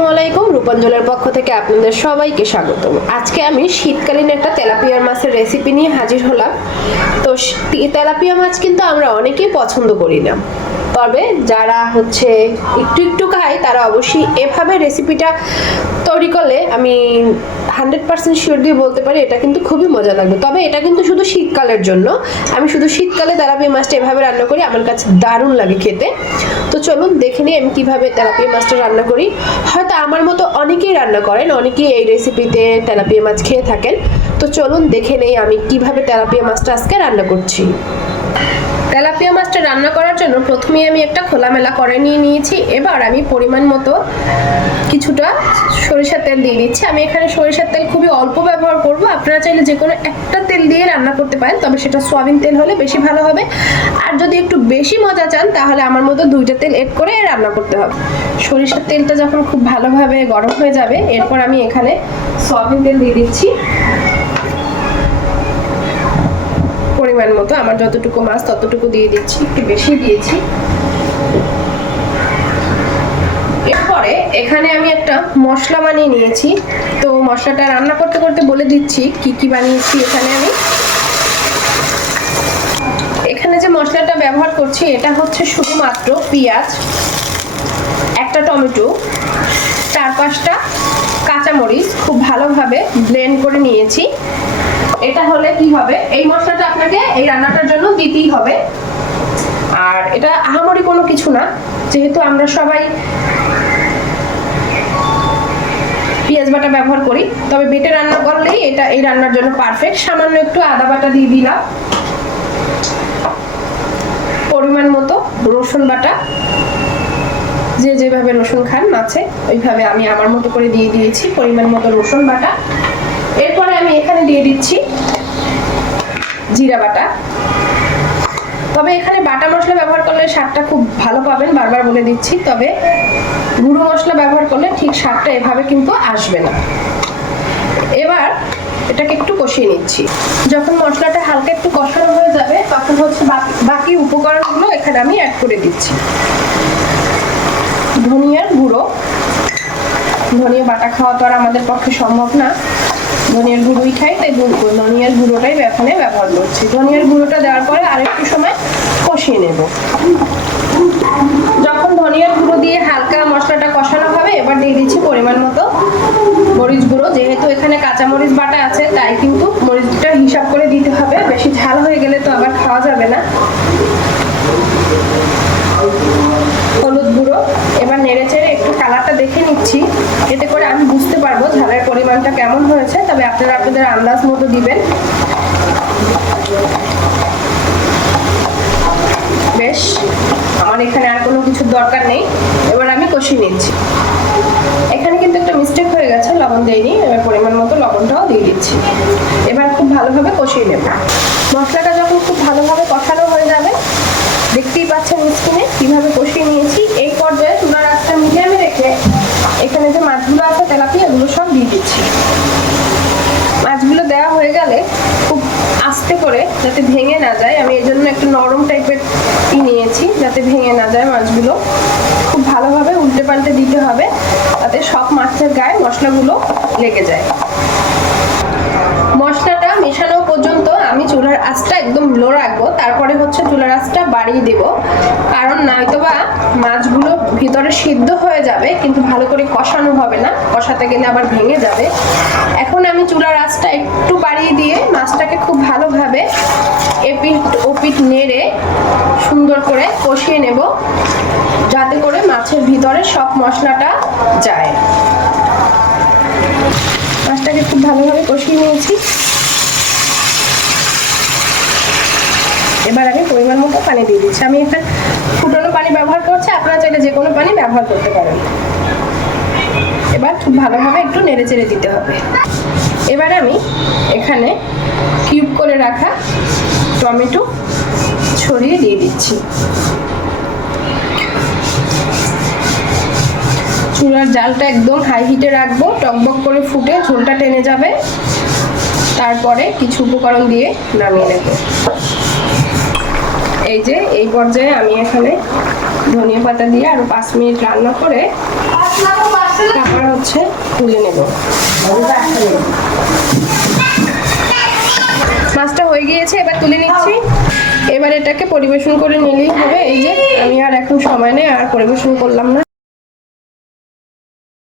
আসসালামাইকুম, রূপাঞ্জলের পক্ষ থেকে আপনাদের সবাইকে স্বাগতম। আজকে আমি শীতকালীন একটা তেলাপিয়া মাছের রেসিপি নিয়ে হাজির হলাম। তো তেলাপিয়া মাছ কিন্তু আমরা অনেকেই পছন্দ করি না, তবে যারা একটু একটু খায় তারা অবশ্যই এভাবে রেসিপিটা তৈরি করলে আমি 100% শিওর দিয়ে বলতে পারি এটা কিন্তু খুবই মজা লাগবে। তবে এটা কিন্তু শুধু শীতকালের জন্য, আমি শুধু শীতকালে তেলাপিয়া মাছটা এভাবে রান্না করি, আমার কাছে দারুণ লাগে খেতে। তো চলুন দেখে নিই আমি কিভাবে তেলাপিয়া মাছটা রান্না করি। হয়তো আমার মতো অনেকেই রান্না করেন, অনেকেই এই রেসিপিতে তেলাপিয়া মাছ খেয়ে থাকেন। তো চলুন দেখে নেই আমি কিভাবে তেলাপিয়া মাছটা আজকে রান্না করছি। তেলাপিয়া মাছটা রান্না করার জন্য প্রথমেই আমি একটা খোলামেলা কড়াই নিয়ে নিয়েছি। এবার আমি পরিমাণ মতো কিছুটা সরিষার তেল দিয়ে দিচ্ছি। আমি এখানে সরিষার তেল খুবই অল্প ব্যবহার করব। আপনারা চাইলে যে কোনো একটা তেল দিয়ে রান্না করতে পারেন, তবে সেটা সয়াবিন তেল হলে বেশি ভালো হবে। আর যদি একটু বেশি মজা চান তাহলে আমার মতো দুইটা তেল এড করে রান্না করতে হবে। সরিষার তেলটা যখন খুব ভালোভাবে গরম হয়ে যাবে, এরপর আমি এখানে সয়াবিন তেল দিয়ে দিচ্ছি পরিমাণ মতো। আমার যতটুকু মাছ ততটুকু দিয়ে দিচ্ছি, একটু বেশি দিয়েছি। এরপরে এখানে আমি একটা মশলা বানিয়ে নিয়েছি। তো মশলাটা রান্না করতে করতে বলে দিচ্ছি কি কি বানিয়েছি। এখানে যে মশলাটা ব্যবহার করছি এটা হচ্ছে শুধুমাত্র পেঁয়াজ, একটা টমেটো, 4-5টা কাঁচামরিচ খুব ভালোভাবে ব্লেন্ড করে নিয়েছি। এটা হলে কি হবে, এই মশলাটা আপনাকে এই রান্নাটার জন্য দিতেই হবে। আর এটা আহামরি কোনো কিছু না, যেহেতু আমরা সবাই পেঁয়াজ বাটা ব্যবহার করি, তবে বেটে রান্না করলেই এটা এই রান্নার জন্য পারফেক্ট। সামান্য একটু আদা বাটা দিয়ে দিলাম, পরিমাণ মতো রসুন বাটা, যে যেভাবে রসুন খান মাছে ওইভাবে আমি আমার মতো করে দিয়ে দিয়েছি পরিমাণ মতো রসুন বাটা। এরপরে আমি এখানে দিয়ে দিচ্ছি জিরা বাটা। তবে এখানে বাটা মশলা ব্যবহার করলে স্বাদটা খুব ভালো পাবেন, বারবার বলে দিচ্ছি। তবে গুঁড়ো মশলা ব্যবহার করলে ঠিক স্বাদটা এভাবে কিন্তু আসবে না। এবার এটাকে একটু কষিয়ে নিচ্ছি। যখন মশলাটা হালকা একটু কষানো হয়ে যাবে তখন বাকি উপকরণগুলো এখানে আমি অ্যাড করে দিচ্ছি। ধনিয়ার গুঁড়ো, ধনিয়া বাটা খাওয়া তো আর আমাদের পক্ষে সম্ভব না, ধনিয়ার গুঁড়োই খাই, তাই ধনিয়ার গুঁড়োটাই এখানে ব্যবহার করছি। ধনিয়ার গুঁড়োটা দেওয়ার পরে আরেকটু সময় কষিয়ে নেব। যখন ধনিয়ার গুঁড়ো দিয়ে হালকা মশলাটা কষানো হবে, এবার দিয়ে দিচ্ছি পরিমাণ মতো মরিচ গুঁড়ো। যেহেতু এখানে কাঁচা মরিচ বাটা আছে তাই কিন্তু মরিচটা হিসাব করে দিতে হবে, বেশি ঝাল হয়ে গেলে তো আবার খাওয়া যাবে না। হলুদ গুঁড়ো। এবার নেড়ে চেড়ে একটু কালারটা দেখে নিচ্ছি, এতে করে আমি বুঝতে পারবো ঝালের পরিমাণটা কেমন হয়েছে। তবে আপনারা আপনাদের আন্দাজ মতো দিবেন। বেশ, আমার এখানে আর কোনো কিছুর দরকার নেই। এবার আমি কষিয়ে নিচ্ছি। এখানে কিন্তু একটা মিস্টেক হয়ে গেছে, লবণ দেইনি। এবার পরিমাণ মতো লবণটাও দিয়ে দিচ্ছি। এবার খুব ভালোভাবে কষিয়ে নেব। মশলাটা যখন খুব ভালোভাবে কষানো হয়ে যাবে, দেখতেই পাচ্ছেন স্ক্রিনে কিভাবে কষিয়ে নিয়েছি। এই পর্যায়ে চুলার আঁচটা মিডিয়ামে রেখে এখানে যে মাছগুলো আছে তেলাপিয়া, এগুলো সব দিয়ে দিচ্ছি। মাছগুলো দেওয়া হয়ে গেলে খুব আস্তে করে, যাতে ভেঙে না যায়, আমি এই জন্য একটু নরম টাইপের নিয়েছি যাতে ভেঙে না যায় মাছগুলো। খুব ভালোভাবে উল্টে পাল্টে দিতে হবে, তাতে সব মাছের গায়ে মশলাগুলো লেগে যায়। মশলাটা মেশানো পর্যন্ত আমি চুলার আঁচটা একদম লো রাখবো, তারপরে চুলার আঁচটা বাড়িয়ে দেব। কারণ নয়তোবা মাছগুলো ভিতরে সিদ্ধ হয়ে যাবে কিন্তু ভালো করে কষানো হবে না, কষাতে গেলে আবার ভেঙে যাবে। এখন আমি চুলার আঁচটা একটু বাড়িয়ে দিয়ে মাছটাকে খুব ভালোভাবে এপিট ওপিট নেড়ে সুন্দর করে কষিয়ে নেব, যাতে করে মাছের ভিতরে সব মশলাটা যায়। মাছটাকে খুব ভালোভাবে কষিয়ে নিয়েছি। এবার আমি পরিমাণ মতো পানি দিয়ে দিচ্ছি। আমি এখানে ফুটানো পানি ব্যবহার করছি, আপনারা চাইলে যে কোনো পানি ব্যবহার করতে পারেন। এবার খুব ভালোভাবে একটু নেড়ে চেড়ে দিতে হবে। এবার আমি এখানে কিউব করে রাখা টমেটো ছড়িয়ে দিয়ে দিচ্ছি। চুলার জালটা একদম হাই হিটে রাখবো, টকবক করে ফুটে ঝোলটা টেনে যাবে। তারপরে কিছু উপকরণ দিয়ে নামিয়ে নেব। এই যে এই পর্যায়ে আমি এখানে ধনিয়া পাতা দিয়ে আরো 5 মিনিট রান্না করে তারপরে হচ্ছে তুলে নেব। মাছটা হয়ে গিয়েছে, এবার তুলে নিচ্ছি। এবার এটাকে পরিবেশন করে নিলেই হবে। এই যে আমি আর এখন সময় নেই, আর পরিবেশন করলাম না।